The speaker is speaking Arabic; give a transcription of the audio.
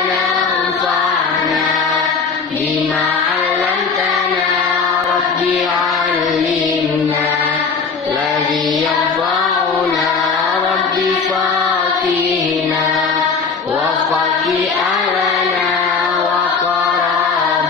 ربنا انفعنا بما علمتنا رب علمنا الذي ينفعنا رب فقهنا وفقه أهلنا وقرابتنا